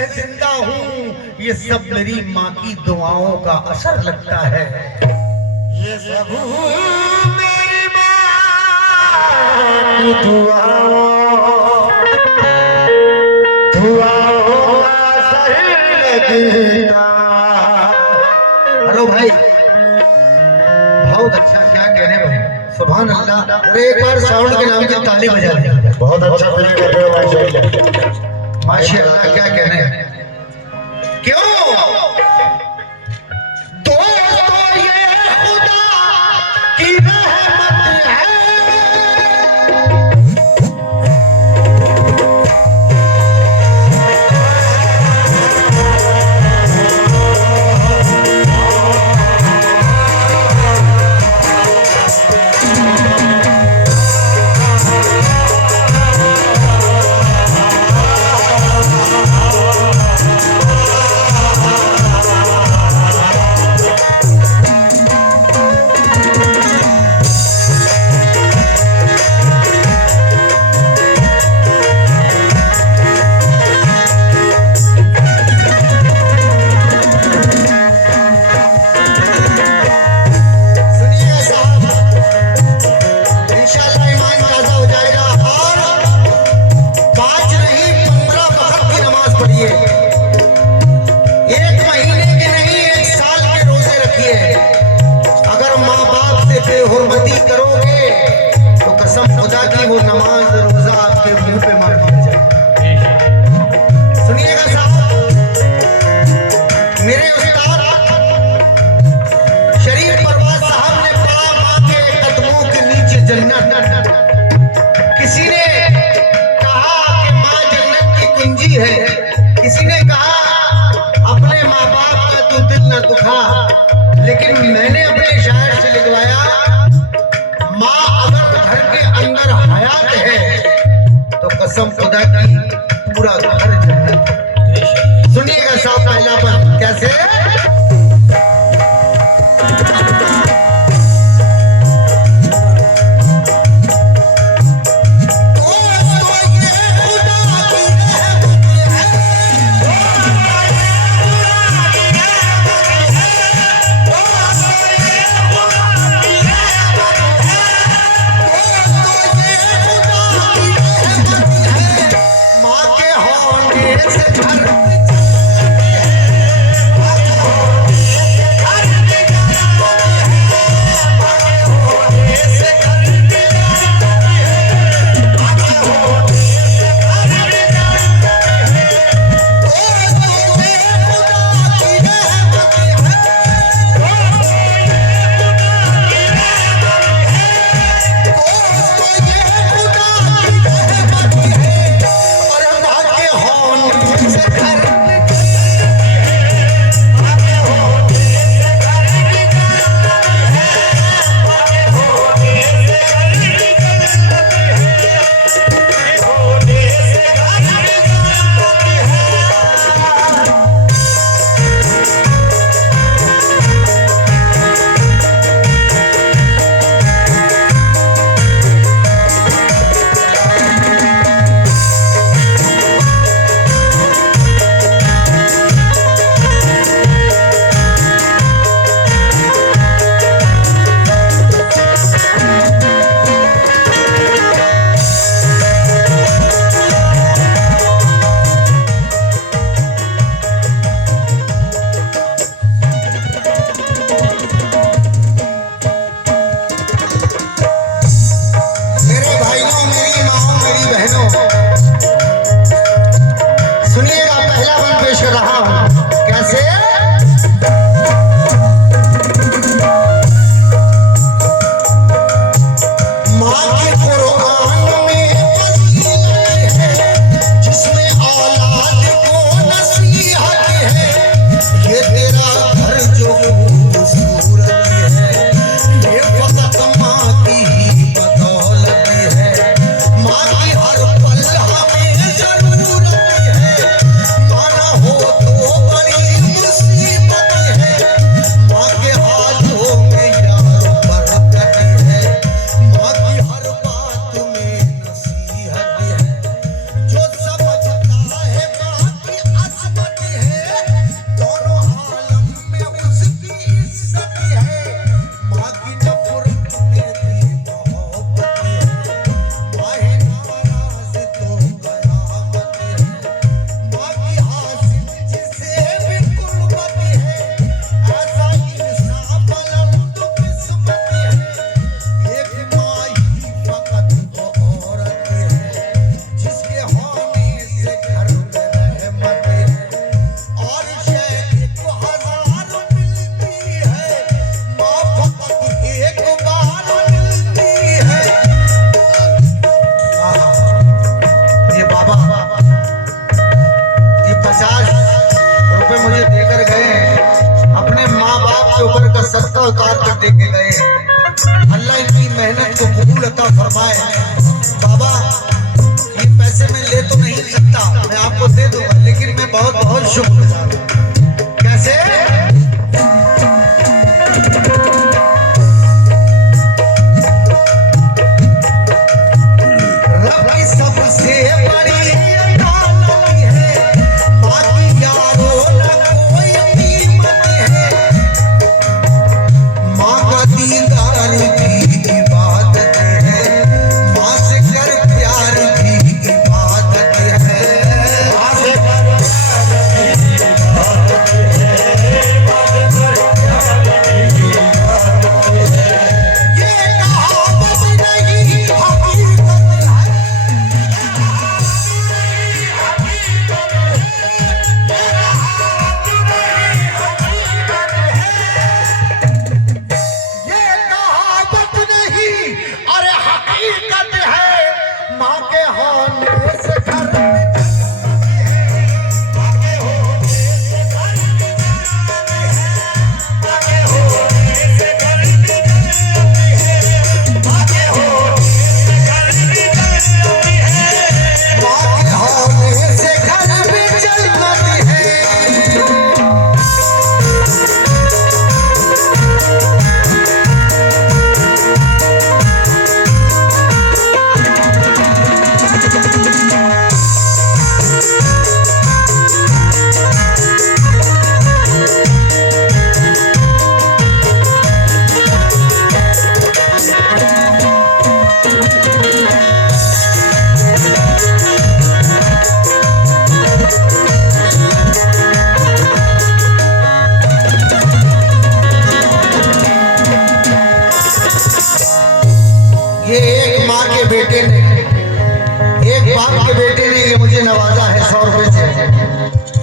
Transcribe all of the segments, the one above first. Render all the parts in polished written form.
मैं जिंदा हूँ, ये सब मेरी माँ की दुआओं का असर लगता है। ये सब मेरी माँ की दुआओं का असर लगता। हेलो भाई, बहुत अच्छा, क्या कहने भाई, सुभान अल्लाह। अरे एक बार साउंड के नाम की ताली बजा दी। बहुत अच्छा प्ले कर रहे हो माशाल्लाह। माशाल्लाह, क्या कहने। क्यों तो ये खुदा की रहमत है। बेहुरमती करोगे तो कसम खुदा की वो नमाज रोजा आपके मुंह पे मार दिया जाए। सुनिएगा साहब, मेरे उस्ताद शरीफ परवाज साहब ने पढ़ा माँ के कदमों के नीचे जन्नत। किसी ने कहा कि माँ जन्नत की कुंजी है, किसी ने कहा अपने माँ बाप का तू दिल न दुखा, लेकिन मैंने अपने शायर से लिखवाया माँ अगर घर के अंदर हयात है तो कसम खुदा की पूरा घर जन्नत। सुनिएगा साहब पहलापन कैसे। माँ के होने से घर दे के गए हैं। अल्लाह इनकी मेहनत को कबूल अता फरमाए। बाबा ये पैसे मैं ले तो नहीं सकता, मैं आपको दे दूंगा, लेकिन मैं बहुत बहुत शुक्रगुजार हूँ। कैसे?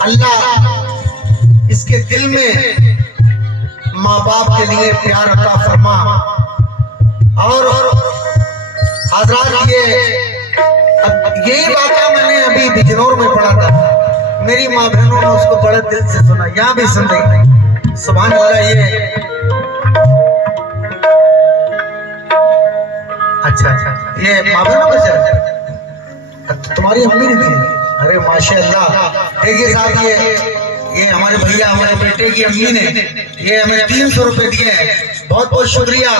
अल्लाह इसके दिल में माँ बाप के लिए प्यार अता फरमा। और हजरात यही वाक़या मैंने अभी बिजनौर में पढ़ा था, मेरी माँ बहनों ने उसको बड़े दिल से सुना, यहाँ भी सुन रही। सुभान अल्लाह। ये अच्छा ये माँ बहनों में से तुम्हारी अम्मी नहीं थी? अरे माशाअल्लाह। देखिए साहब ये हमारे भैया हमारे बेटे की अम्मी ने ये हमें 300 रुपए दिए हैं, बहुत बहुत शुक्रिया।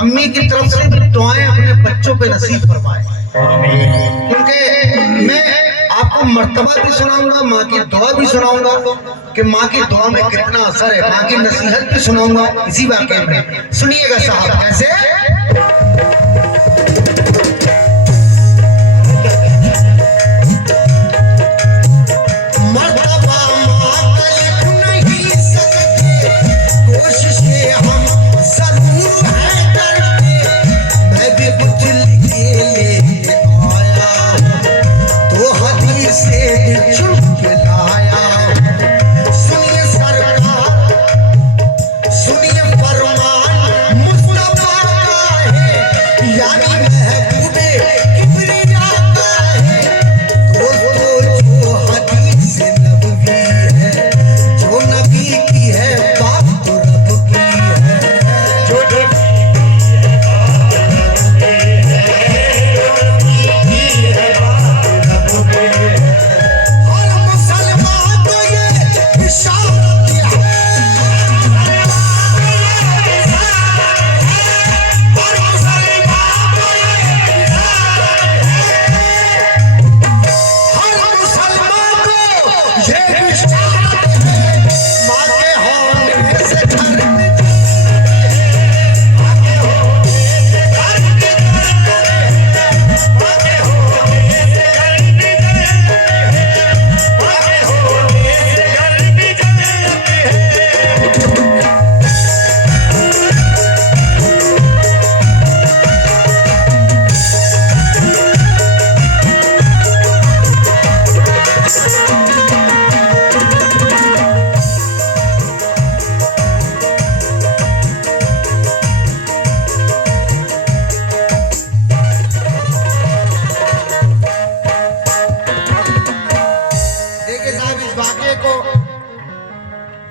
अम्मी की तरफ से भी दुआएं अपने बच्चों पे नसीब फरमाए, क्योंकि मैं आपको मर्तबा भी सुनाऊंगा, माँ की दुआ भी सुनाऊंगा कि माँ की दुआ में कितना असर है, माँ की नसीहत भी सुनाऊंगा इसी वाक़े में। सुनिएगा साहब कैसे।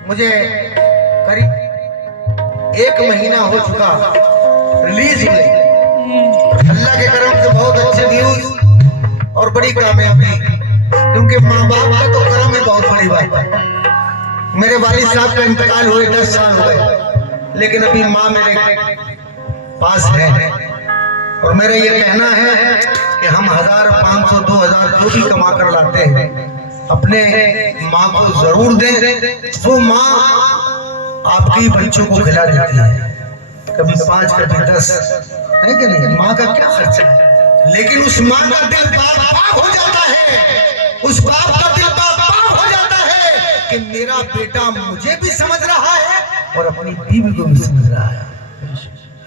मुझे करीब 1 महीना हो चुका रिलीज हुए। अल्लाह के करम से बहुत अच्छे व्यूज और बड़ी कामयाबी, क्योंकि माँ बाप का तो करम ही बहुत बड़ी बात है। मेरे वालिद साहब का इंतकाल हुए 10 साल हो गए, लेकिन अभी माँ मेरे पास है। और मेरा ये कहना है कि हम 1000, 500, 2000 जो भी कमा कर लाते हैं अपने माँ को जरूर दें। वो माँ आपके बच्चों को खिला देती है, कभी 5 कभी 10, है कि नहीं? माँ का क्या खर्चा है, लेकिन उस माँ का दिल बाग हो जाता है, उस बाप का दिल बाग हो जाता है कि मेरा बेटा मुझे भी समझ रहा है और अपनी बीवी को भी समझ रहा है।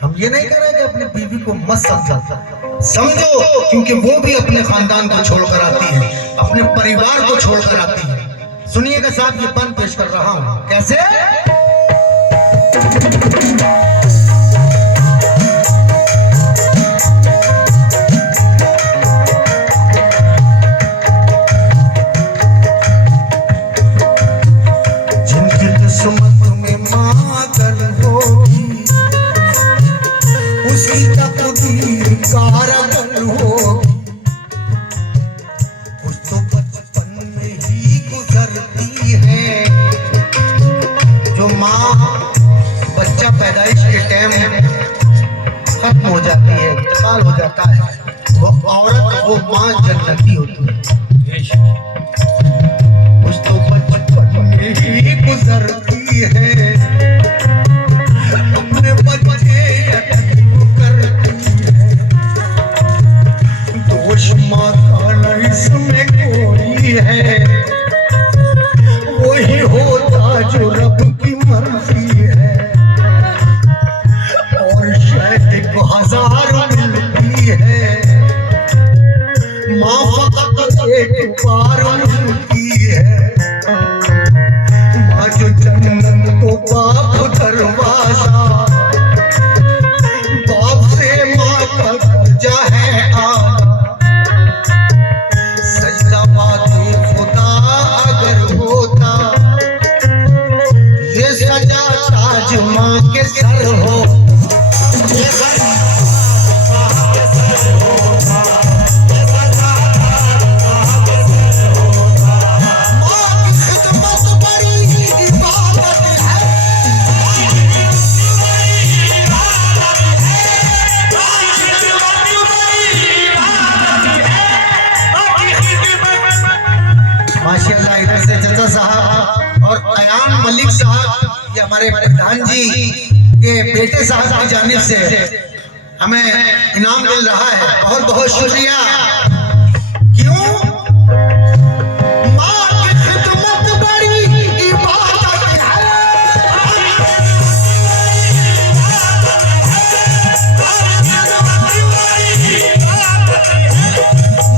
हम ये नहीं कह रहे कि अपनी बीवी को मत समझो, क्योंकि वो भी अपने खानदान को छोड़कर आती है, अपने परिवार को छोड़कर आती है। सुनिएगा साहब, ये बंद पेश कर रहा हूं। कैसे? जिनकी किस्मत में मांगल होगी उसकी तकदीर कारगर होगी। कुछ तो बचपन में ही गुजरती है। जो माँ बच्चा पैदाइश के टाइम खत्म हो जाती है, इंतकाल हो जाता है, वो औरत, वो माँ जन्नती होती है। कुछ तो बचपन में ही गुजरती है, अपने बच्चे माँ का न इसमें कोई है, वही होता जो रब की मर्जी है। और शायद को 1000 मिलती है, माँ फकत एक बार मिलती है। माँ जो जन्नत तो बाप दरवाजा, बाप से माँ का दर्जा है आला। माँ के सर हो, माँ की खिदमत बड़ी इबादत है। माशाअल्लाह, इधर से चाचा साहब और अयान मलिक साहब, ये हमारे प्रधान जी के बेटे साहब की जानिब से हमें इनाम मिल रहा है। बहुत बहुत शुक्रिया। क्यों? माँ की खिदमत बड़ी इबादत है।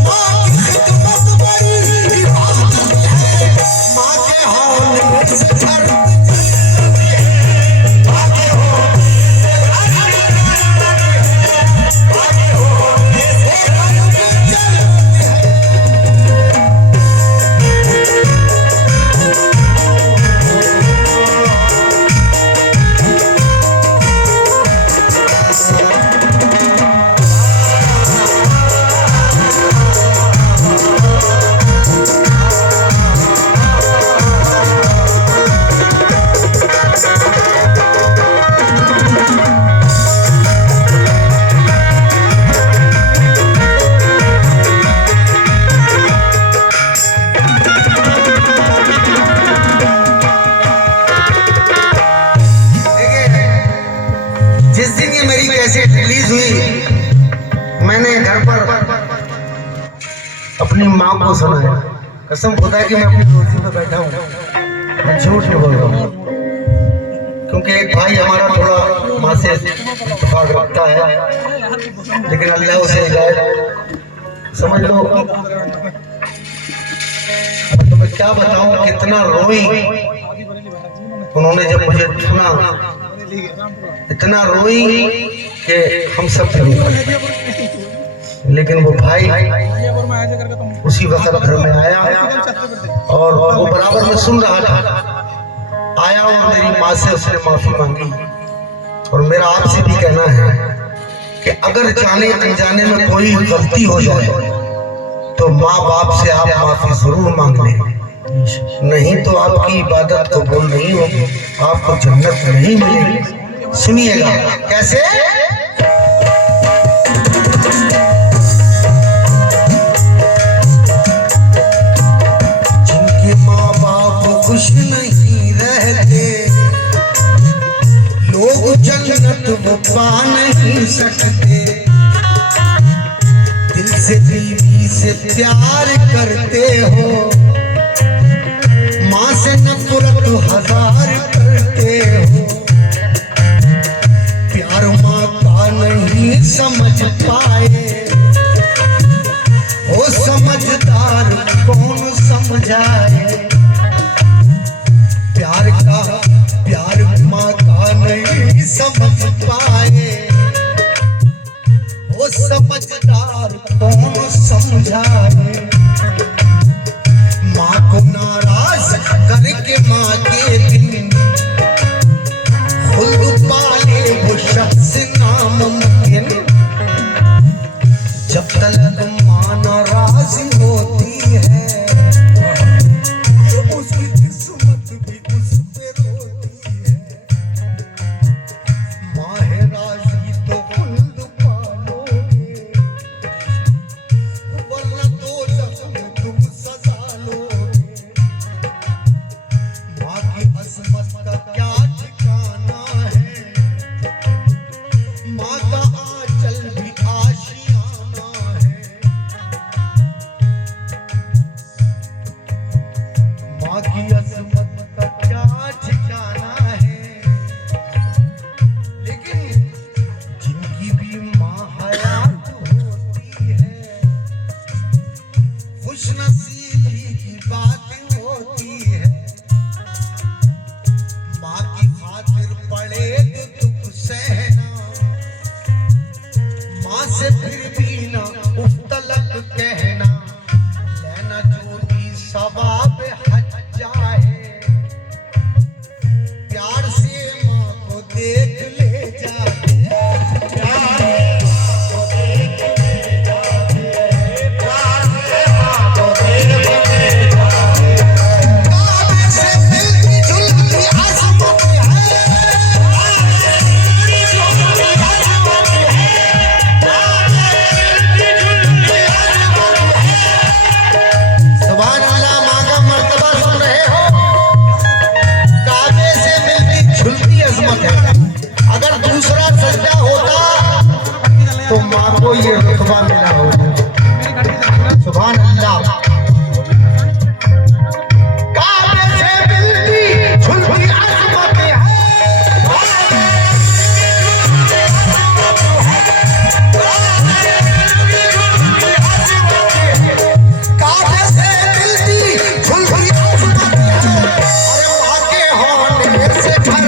माँ की खिदमत बड़ी इबादत है। माँ के होने से रिलीज हुई, मैंने घर पर अपनी माँ को सुनाया। कसम खुदा की मैं अपनी कुर्सी पे बैठा हूँ, मैं झूठ नहीं बोल रहा हूँ, क्योंकि एक भाई हमारा थोड़ा माँ से इत्तेफाक रखता है, लेकिन अल्लाह उसे हिदायत समझ लो। तो मैं क्या बताऊँ, कितना रोई उन्होंने जब मुझे सुना, इतना रोई कि हम सब लेकिन वो भाई उसी वक्त घर में आया और वो बराबर में सुन रहा था। आया और मेरी माँ से उसने माफी मांगी और मेरा आपसे भी कहना है कि अगर जाने अनजाने में कोई गलती हो जाए तो माँ बाप से आप माफी जरूर मांग लें, नहीं तो आपकी इबादत कबूल नहीं होगी, आपको जन्नत नहीं मिलेगी। सुनिएगा कैसे। जिनके माँ बाप खुश नहीं रहते, लोग जन्नत वो पा नहीं सकते। दिल से बीवी से प्यार करते हो, माँ से नफरत हजार करते हो। प्यार माँ का नहीं समझ पाए, वो समझदार कौन समझाए। प्यार माँ का नहीं समझ पाए, वो समझदार कौन समझाए। माँ को नाराज करके माँ के दिन खुद पाले वो शख्स नामुमकिन। जब तक माँ नाराज होती है, उसकी किस्मत भी उस पे रोती है। माँ है राजी तो खुद पालोगे, वरना दोज़ख में तुम सजा लोगे। माँ की अज़मत का क्या ठिकाना है, माँ का आंचल भी आशियाना है। माँ की अज़मत का क्या ठिकाना है। लेकिन जिनकी भी माँ हयात होती है, खुशनसीबी की बात होती है। माँ की खातिर पड़े तो दुख सहना, माँ से फिर भी ना उफ तलक कहना। लेना जो भी सवाब हज्जा है, प्यार से माँ को देख ले जाके। काबे से मिलती जुलती अज़मत सुभान अल्लाह। माँ का मर्तबा सुन रहे हो, काबे से मिलती झुलती अजमत है। अगर दूसरा सजदा होता तो माँ को ये रुतबा मिला होता। सुभान अल्लाह। काबे से मिलती झुलती अजमत है, काबे से मिलती झुलती अजमत है। अरे माँ के होने से घर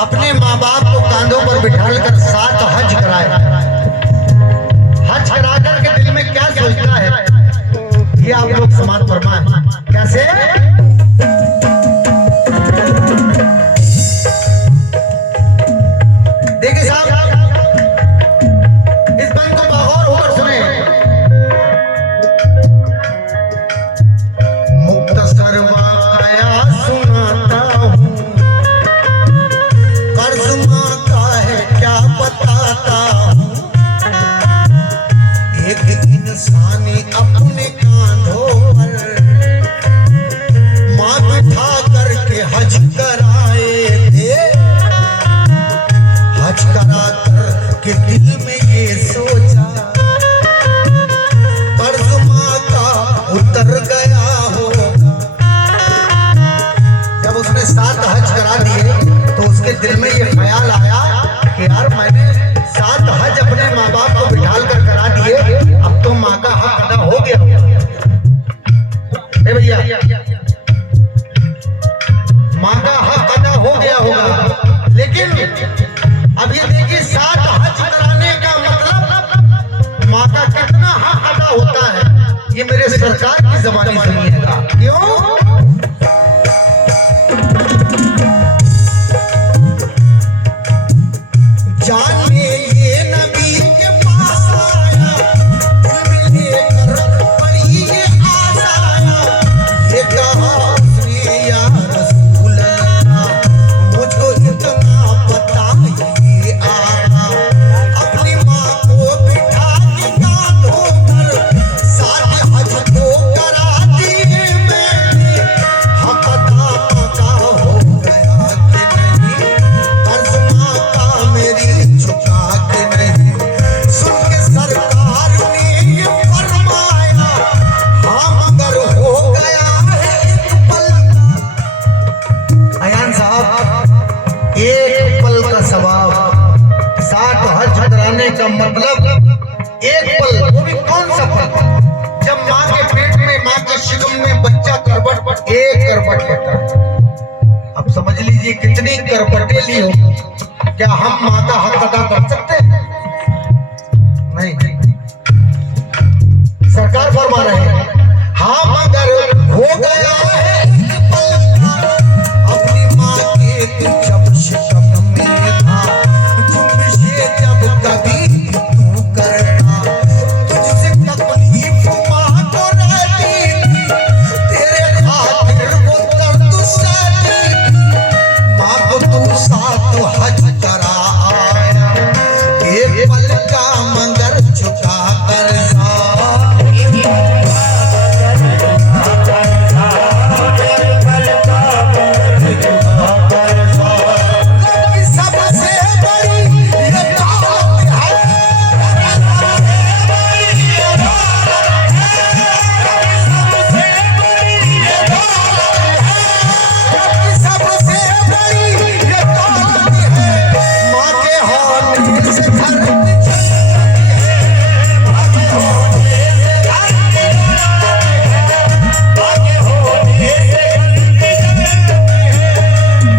अपने माँ बाप को कांधों पर बिठाकर 7 हज कराए। हज करा करके दिल में क्या सोचता है, ये आप लोग समाज फरमाएं कैसे। देखिए साहब, इस बंद को बगौर होकर सुने। मुख्तसर वाक़या सुनाता हूँ, कर्ज माँ का है क्या बताता हूँ। एक इंसान अपने कांधों पर माँ बिठा करके हज कराए थे। हज करा कर के दिल में ये सोचा, 7 हज करा दिए तो उसके दिल में ये ख्याल आया कि यार मैंने 7 हज अपने माँ बाप को बिठाल कर करा दिए, अब तो माँ का हक अदा हो गया होगा। भैया माँ का हक अदा हो गया होगा, लेकिन अब ये देखिए 7 हज कराने का मतलब माँ का कितना हक अदा होता है, ये मेरे सरकार की ज़बानी सुनिएगा। क्यों? जाने ये नबी के पास आया, दिल में लेकर बड़ी ये आस आया, ये कहा उसने या रसूल अल्लाह, मुझको इतना पता ये आया, अपनी माँ को बिठा के कांधों पर 7 हज को करा दिए मैंने, हक अदा का हो गया कि नहीं, कर्ज माँ का मेरी चुका के नहीं। सुन के सरकार ने ये फरमाया, हाँ मगर हो गया है एक पल का। अयान साहब, एक पल का सवाब, 7 हज कराने का मतलब एक पल, वो भी कौन सा पल? जब माँ के पेट में, माँ के शिकम में बच्चा करवट, एक करवट लेता है। अब समझ लीजिए कितनी करवटें ली हो, क्या हम माँ का हक अदा कर सकते हैं? नहीं। सरकार फरमा रहे हैं, हाँ मगर हो गया है एक पल का, अपनी माँ के तू जब शिकम में था, जुम्बिशे जब कभी तू करता, तुझसे तकलीफ माँ को रहती थी, तेरे खातिर वो दर्द सहती थी, माँ को तू 7 हज करा आया, एक पल का मगर चुका कर्जा। सबसे बड़ी ये दौलत है, सबसे बड़ी ये दौलत है, माँ के होने से घर की जन्नत है, माँ के होने से घर की जन्नत है, माँ के होने से घर की जन्नत है,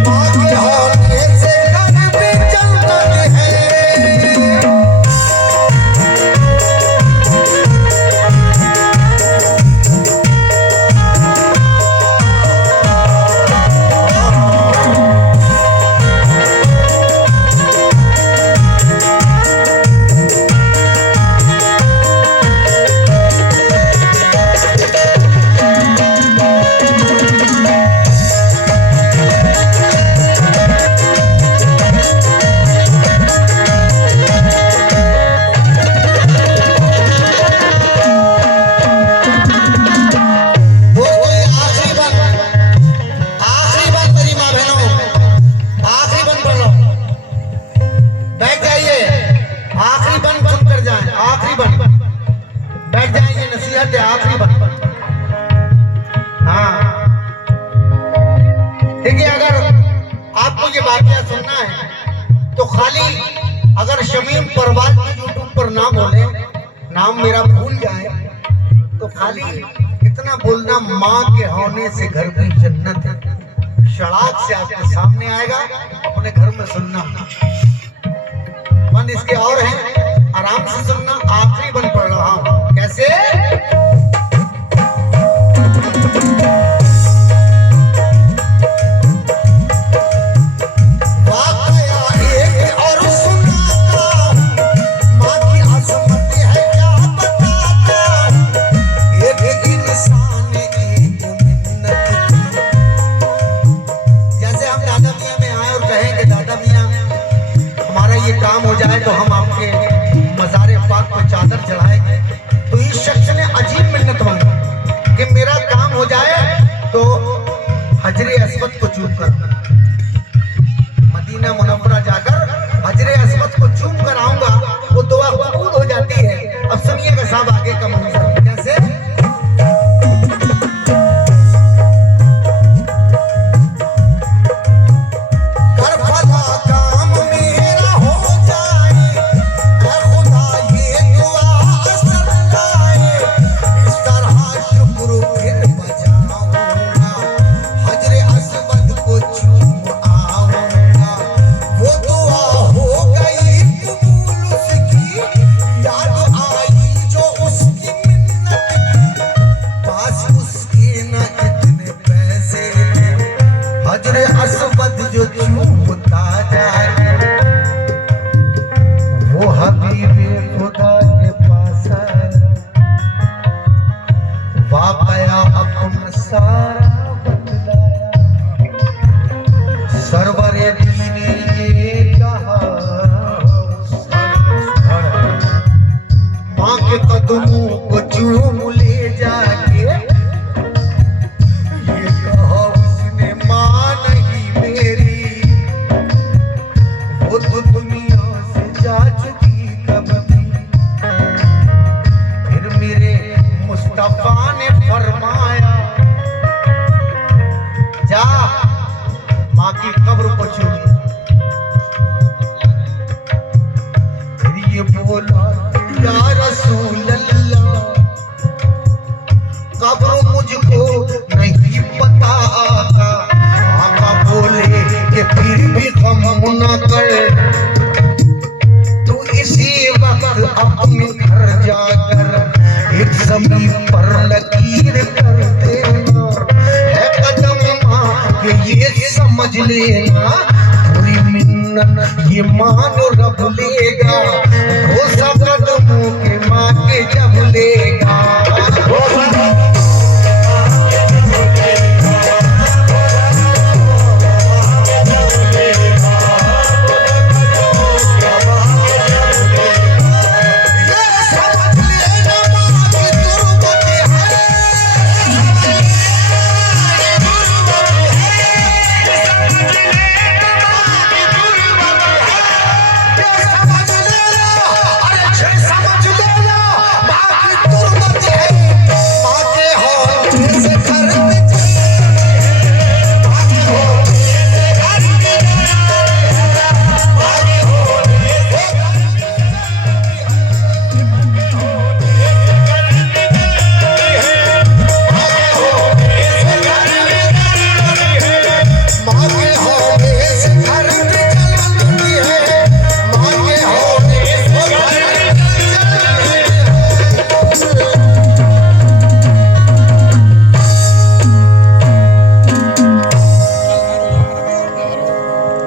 माँ के होने से घर की जन्नत है। दोस्तों, ये आखिरी बात मेरी माँ बहनों, आखिरी बन पढ़ लो, बैठ जाइए, आखिरी बन सुन कर जाए, आखिरी बन बैठ जाए, ये नसीहत है, आखिरी बन। हाँ देखिए, अगर आपको ये बातें सुनना है तो खाली अगर शमीम परवाज यूट्यूब पर ना बोले, नाम मेरा भूल जाए, तो खाली इतना बोलना, माँ के होने से घर की जन्नत है, शराब से आपके सामने आएगा, अपने घर में सुनना। बन इसके और हैं, आराम से सुनना, आखिरी बन पढ़ रहा हूं। कैसे? वाकया एक और सुनाता हूं, माँ की अजमत है क्या बताता हूं, एक इंसान एक मिन्नत थी। जैसे हम दादा मियाँ में आए और कहें कि दादा मियाँ हमारा ये काम हो जाए तो हम आपके मज़ारे पाक पर चादर चढ़ाएंगे, तो इस शख्स ने अजीब मिन्नत मांगी कि मेरा काम हो जाए तो हजरे अस्वद को चूम कर, मदीना मुनव्वरा जाकर हजरे अस्वद को चूम कर आऊंगा, वो दुआ कबूल हो जाती है। अब सुनिएगा साहब आगे का मंजर कैसे? की कब्र पर चोरी फिर ये बोला या रसूल अल्लाह कब्र मुझको नहीं पता आता। आका बोले कि फिर भी गम न कर, तू इसी वक्त अपने घर जाकर एक ज़मीन पर लकीर कर देना है कदम कि ये समझ लेना पूरी मिन्नत ये मान रब लेगा, हो कदमों के माँ के जब लेगा।